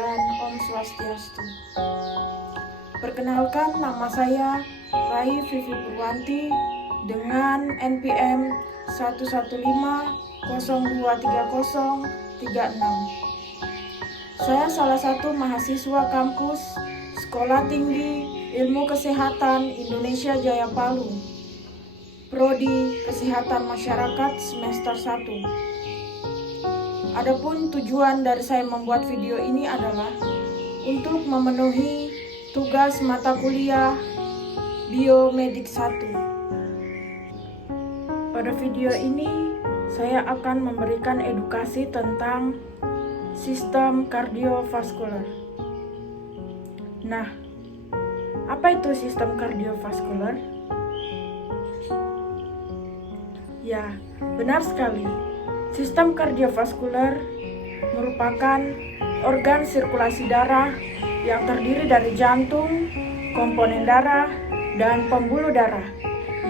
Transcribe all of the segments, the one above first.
dan Om Swastiastu. Perkenalkan, nama saya Rai Vivi Purwanti dengan NPM 115023036. Saya salah satu mahasiswa kampus Sekolah Tinggi Ilmu Kesehatan Indonesia Jaya Palu, Prodi Kesehatan Masyarakat semester 1. Adapun tujuan dari saya membuat video ini adalah untuk memenuhi tugas mata kuliah Biomedik 1. Pada video ini saya akan memberikan edukasi tentang sistem kardiovaskular. Nah, apa itu sistem kardiovaskular? Ya, benar sekali. Sistem kardiovaskular merupakan organ sirkulasi darah yang terdiri dari jantung, komponen darah, dan pembuluh darah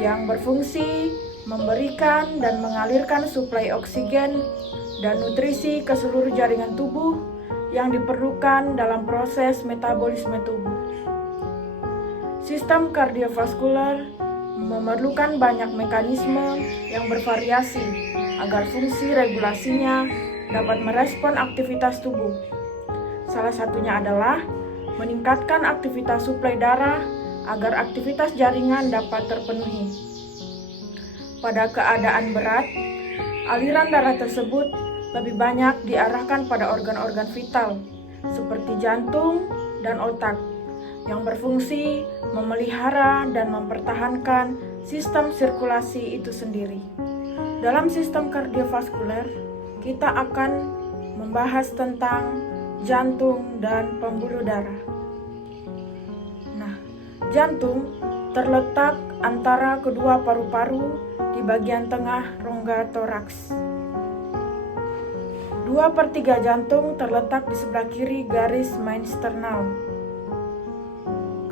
yang berfungsi memberikan dan mengalirkan suplai oksigen dan nutrisi ke seluruh jaringan tubuh yang diperlukan dalam proses metabolisme tubuh. Sistem kardiovaskular memerlukan banyak mekanisme yang bervariasi agar fungsi regulasinya dapat merespon aktivitas tubuh. Salah satunya adalah meningkatkan aktivitas suplai darah agar aktivitas jaringan dapat terpenuhi. Pada keadaan berat, aliran darah tersebut lebih banyak diarahkan pada organ-organ vital seperti jantung dan otak yang berfungsi memelihara dan mempertahankan sistem sirkulasi itu sendiri. Dalam sistem kardiovaskuler, kita akan membahas tentang jantung dan pembuluh darah. Nah, jantung terletak antara kedua paru-paru di bagian tengah rongga toraks. 2/3 jantung terletak di sebelah kiri garis main sternal.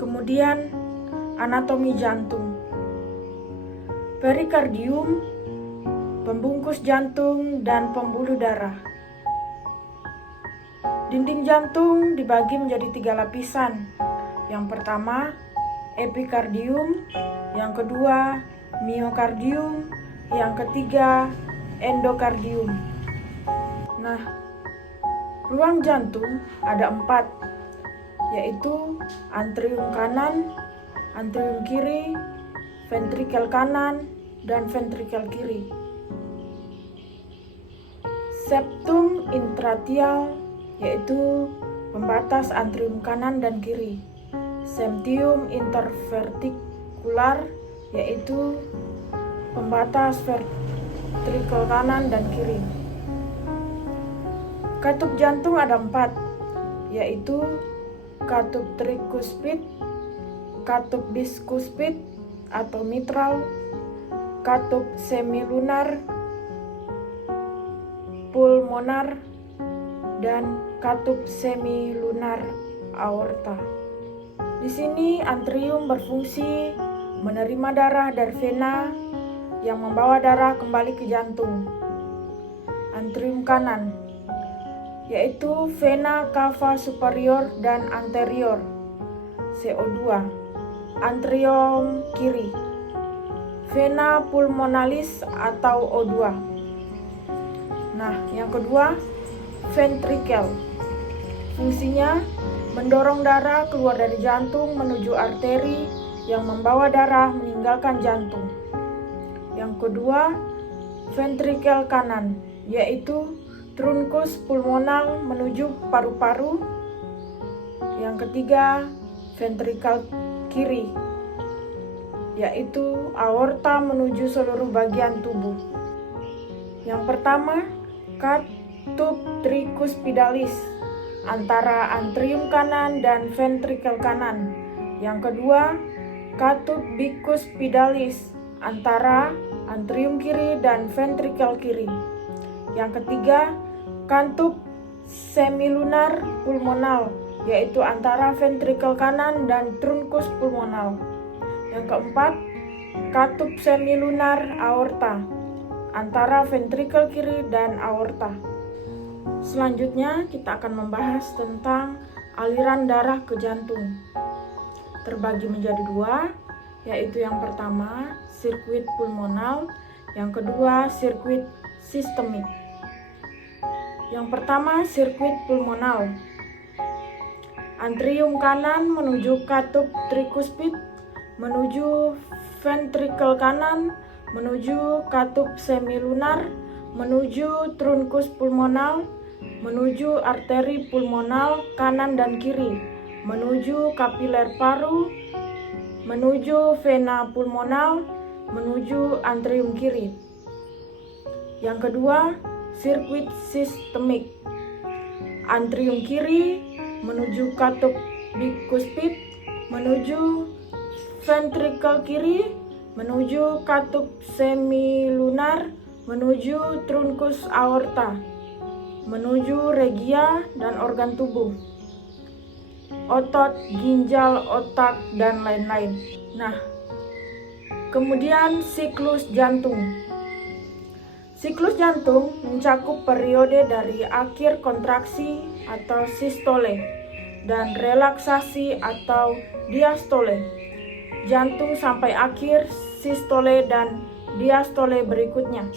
Kemudian, anatomi jantung. Perikardium, pembungkus jantung dan pembuluh darah. Dinding jantung dibagi menjadi 3 lapisan. Yang pertama, epikardium, yang kedua, miokardium, yang ketiga, endokardium. Nah, ruang jantung ada 4, yaitu antrium kanan, antrium kiri, ventrikel kanan, dan ventrikel kiri. Septum intraetial, yaitu pembatas antrium kanan dan kiri. Septum intervertikular, yaitu pembatas ventrikel kanan dan kiri. Katup jantung ada 4, yaitu katup trikuspid, katup biskuspid atau mitral, katup semilunar, pulmonar, dan katup semilunar aorta. Di sini antrium berfungsi menerima darah dari vena yang membawa darah kembali ke jantung. Antrium kanan, yaitu vena cava superior dan anterior, CO2. Antrium kiri, vena pulmonalis atau O2. Nah, yang kedua, ventrikel. Fungsinya mendorong darah keluar dari jantung menuju arteri yang membawa darah meninggalkan jantung. Yang kedua, ventrikel kanan, yaitu trunkus pulmonal menuju paru-paru. Yang ketiga, ventrikel kiri, yaitu aorta menuju seluruh bagian tubuh. Yang pertama, katup trikuspidalis antara antrium kanan dan ventrikel kanan. Yang kedua, katup bikuspidalis antara antrium kiri dan ventrikel kiri. Yang ketiga, katup semilunar pulmonal, yaitu antara ventrikel kanan dan trunkus pulmonal. Yang keempat, katup semilunar aorta antara ventrikel kiri dan aorta. Selanjutnya kita akan membahas tentang aliran darah ke jantung. Terbagi menjadi dua, yaitu yang pertama sirkuit pulmonal, yang kedua sirkuit sistemik. Yang pertama sirkuit pulmonal. Antrium kanan menuju katup trikuspid, menuju ventrikel kanan, menuju katup semilunar, menuju trunkus pulmonal, menuju arteri pulmonal kanan dan kiri, menuju kapiler paru, menuju vena pulmonal, menuju antrium kiri. Yang kedua, sirkuit sistemik. Antrium kiri menuju katup bikuspid, menuju ventrikel kiri, menuju katup semilunar, menuju trunkus aorta, menuju regia dan organ tubuh, otot, ginjal, otak, dan lain-lain. Nah, kemudian siklus jantung. Siklus jantung mencakup periode dari akhir kontraksi atau sistole dan relaksasi atau diastole jantung sampai akhir sistole dan diastole berikutnya.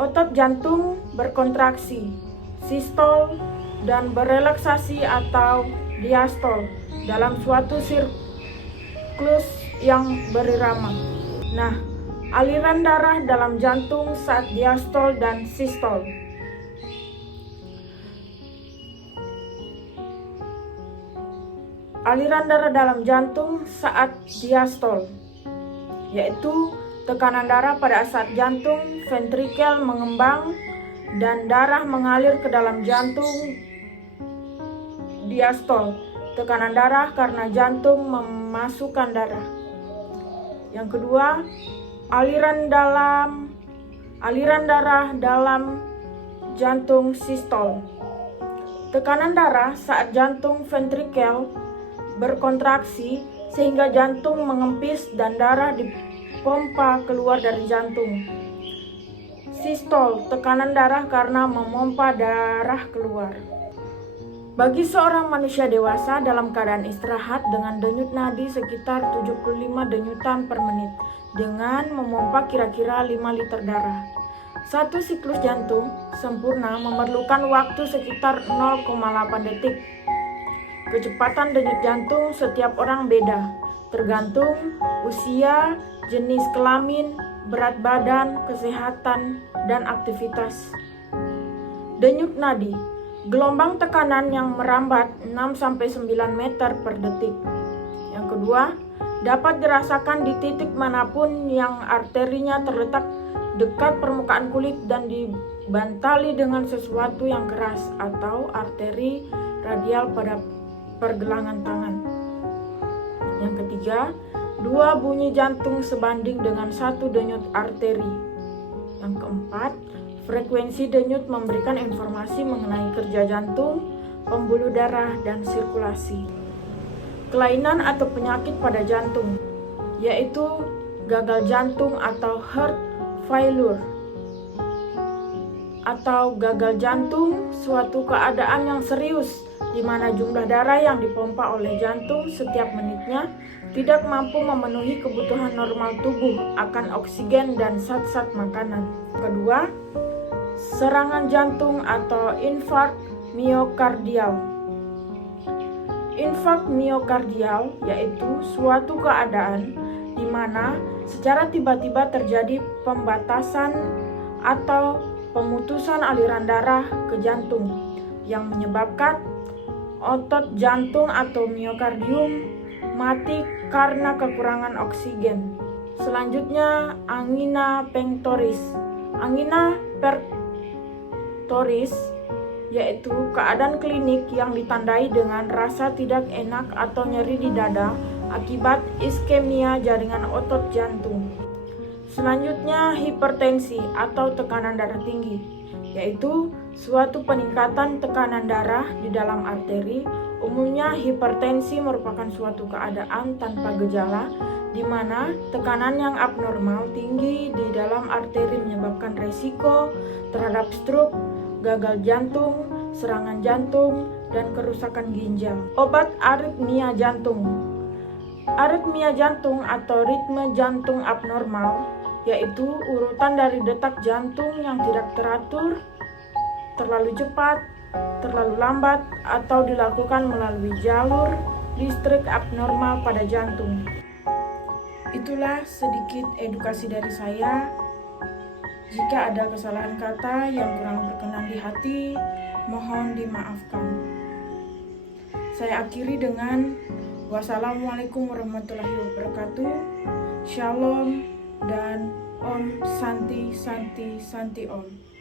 Otot jantung berkontraksi, sistol, dan berelaksasi atau diastol dalam suatu siklus yang berirama. Nah, aliran darah dalam jantung saat diastol dan sistol. Aliran darah dalam jantung saat diastol, yaitu tekanan darah pada saat jantung ventrikel mengembang dan darah mengalir ke dalam jantung. Diastol, tekanan darah karena jantung memasukkan darah. Yang kedua, aliran darah dalam jantung sistol. Tekanan darah saat jantung ventrikel berkontraksi sehingga jantung mengempis dan darah dipompa keluar dari jantung. Sistol, tekanan darah karena memompa darah keluar. Bagi seorang manusia dewasa dalam keadaan istirahat dengan denyut nadi sekitar 75 denyutan per menit dengan memompa kira-kira 5 liter darah. Satu siklus jantung sempurna memerlukan waktu sekitar 0,8 detik. Kecepatan denyut jantung setiap orang beda, tergantung usia, jenis kelamin, berat badan, kesehatan, dan aktivitas. Denyut nadi, gelombang tekanan yang merambat 6-9 meter per detik. Yang kedua, dapat dirasakan di titik manapun yang arterinya terletak dekat permukaan kulit dan dibantali dengan sesuatu yang keras atau arteri radial pada pergelangan tangan. Yang ketiga, 2 bunyi jantung sebanding dengan 1 denyut arteri. Yang keempat, frekuensi denyut memberikan informasi mengenai kerja jantung, pembuluh darah, dan sirkulasi. Kelainan atau penyakit pada jantung, yaitu gagal jantung atau heart failure. Atau gagal jantung, suatu keadaan yang serius di mana jumlah darah yang dipompa oleh jantung setiap menitnya tidak mampu memenuhi kebutuhan normal tubuh akan oksigen dan zat-zat makanan. Kedua, serangan jantung atau infark miokardial. Infark miokardial yaitu suatu keadaan di mana secara tiba-tiba terjadi pembatasan atau pemutusan aliran darah ke jantung yang menyebabkan otot jantung atau miokardium mati karena kekurangan oksigen. Selanjutnya, angina pectoris. Angina pectoris yaitu keadaan klinik yang ditandai dengan rasa tidak enak atau nyeri di dada akibat iskemia jaringan otot jantung. Selanjutnya, hipertensi atau tekanan darah tinggi, yaitu suatu peningkatan tekanan darah di dalam arteri. Umumnya hipertensi merupakan suatu keadaan tanpa gejala di mana tekanan yang abnormal tinggi di dalam arteri menyebabkan resiko terhadap stroke gagal jantung, serangan jantung, dan kerusakan ginjal. Obat aritmia jantung. Aritmia jantung atau ritme jantung abnormal yaitu urutan dari detak jantung yang tidak teratur, terlalu cepat, terlalu lambat, atau dilakukan melalui jalur listrik abnormal pada jantung. Itulah sedikit edukasi dari saya. Jika ada kesalahan kata yang kurang berkenan di hati, mohon dimaafkan. Saya akhiri dengan wassalamualaikum warahmatullahi wabarakatuh. Shalom dan Om Santi Santi Santi Om.